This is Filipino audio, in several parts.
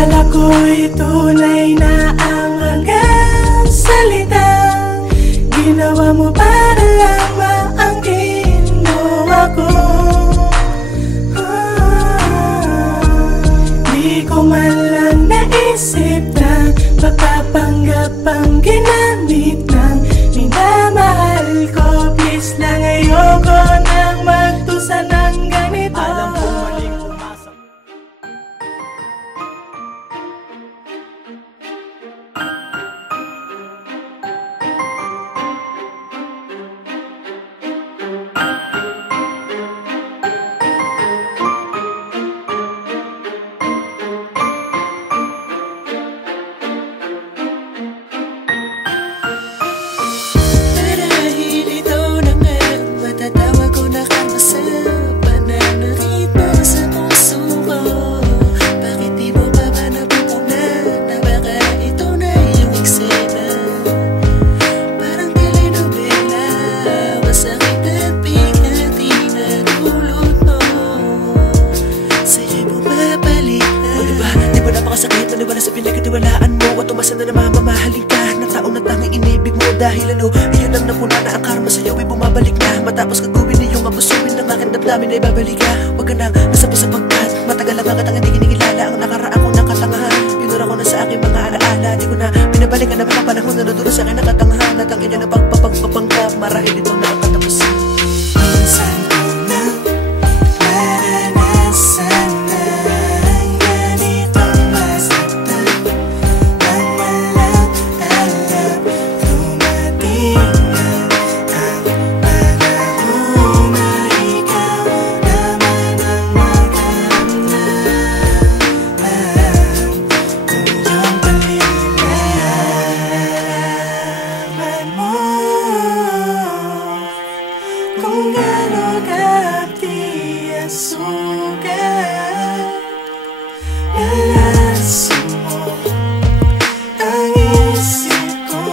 Akala ko'y tunay na ang mga salita. Ginawa mo para lang maangkin mo ako. Di ko man lang naisip na mapapanggap ang ginamit ng minamahal ko. Please lang ayoko nang magtusa ng ganito. Alam ko maling pumasok. Sa pinagkatiwalaan mo at umasa na namamahalin ka ng taon na tanging inibig mo. Dahil ano, iyon ang napuna na ang karma sa'yo ay bumabalik na. Matapos kagubin iyong abusuin ng aking damdamin ay babalik ka. Huwag ka nang nasapo sapagkat matagal lang ang hindi kinigilala ang nakaraan ko ng katangahan. Pinura ko na sa aking mga alaala. Di ko na binabalikan na mga panahon na naturo sa akin ng katangahan. At ang ina na pagpapanggap marahil ito na ang katapusan. Minsan ko na naranasan na kung gaano ka-abdi ang sugat. Lalasin mo ang isip ko.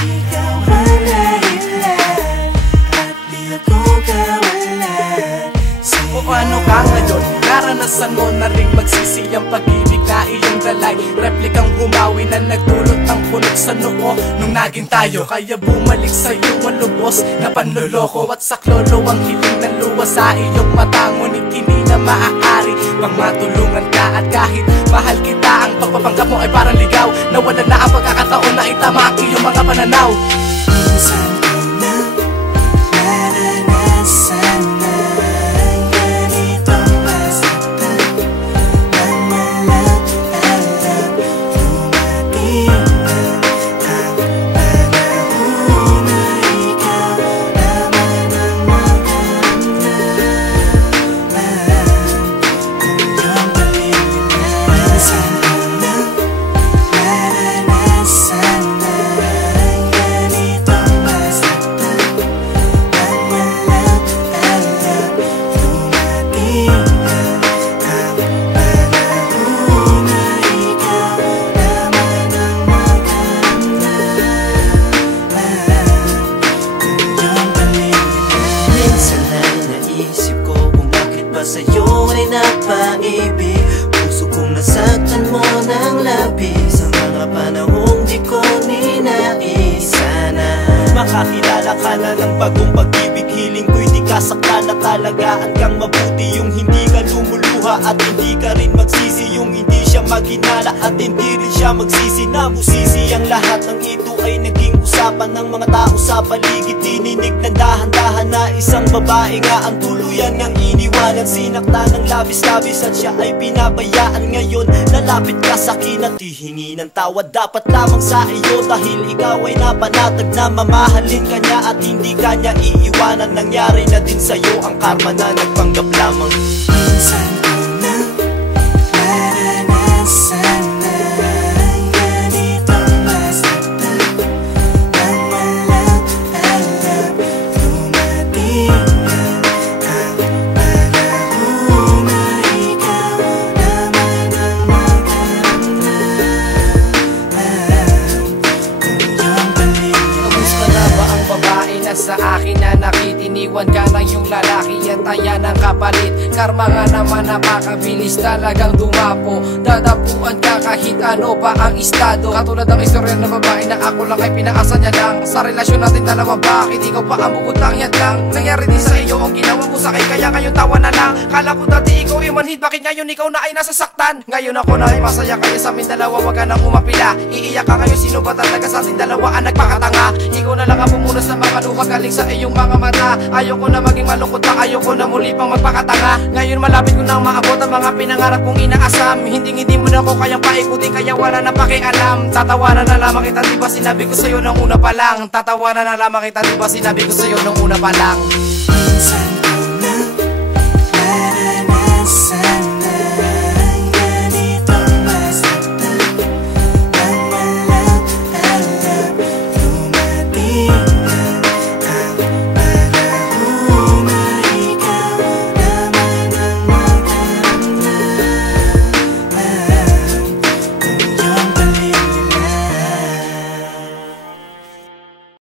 Ikaw ang dahilan at di ako kawalan. O ano ka ngayon? Naranasan mo na rin magsisi ang pag-ibig na iyong dalay. Replikang humawi na nagdulot ng punot sa noo nung naging tayo. Kaya bumalik sa'yo ang lubos na panloloko at saklolo ang hiling ng luwa sa iyong mata. Ngunit hindi na maaari pang matulungan ka. At kahit mahal kita, ang pagpapanggap mo ay parang ligaw. Nawala na ang pagkakataon na itama ang iyong mga pananaw. Minsan ko na naranasan na sa'yo ay napaibig. Puso kong nasaktan mo ng labis. Sa mga panahong di ko ninais. Sana makakilala ka na ng bagong pag-ibig. Hiling ko'y di ka sakla na talagaan kang mabuti. Yung hindi ka lumuluha at hindi ka rin magsisi. Yung hindi siya maghinala at hindi rin siya magsisi na musisi. Ang lahat ng ito ay naging usapan ng mga tao sa paligid. Dininig ng dahan-dahan na isang babae nga ang tuluyan niyang iniwanan. Sinakta ng labis-labis at siya ay pinabayaan. Ngayon lalapit ka sa akin at hihingi ng tawad. Dapat lamang sa iyo dahil ikaw ay napanatag na mamahalin ka niya at hindi ka niya iiwanan. Nangyari na din sa'yo ang karma na nagpanggap lamang. Minsan ko na naranasan na ganitong masaktan. Nang walang alam, dumating na ang panahon na ikaw naman ang magkaramdaman. Kung iyong balikan. Kamusta na ba ang babae na sa akin na nakitiniwan ka ng yung lalaki at ayan ang kapalit? Karma napakabilis talagang dumapo. Dadapuan ka kahit ano pa ang estado. Katulad ng istorya ng babae na ako lang ay pinaasa niya lang. Sa relasyon natin dalawa, bakit ikaw pa ang bukod lang yan lang? Nangyari din sa iyo ang ginawa mo sa akin, kaya ngayon tawa na lang. Kala ko dati ikaw yung manhid, bakit ngayon ikaw na ay nasasaktan? Ngayon ako na ay masaya, kaya sa amin dalawa wag ka nang umapila. Iiyak ka ngayon, sino ba talaga sa ating dalawa ang nagpakatanga? Ikaw na lang ang pumunas ng mga luha galing sa iyong mga mata. Ayoko na maging malungkot pa, ayoko na muli pang magpakatanga. Ngayon malapit ko nang maabot ang mga pinangarap kong inaasam. Hindi mo na ako kayang paikuti, kaya wala na pakialam. Tatawanan na lamang kita, diba sinabi ko sa'yo nung una pa lang? Tatawanan na lamang kita, diba sinabi ko sa'yo nung una pa lang?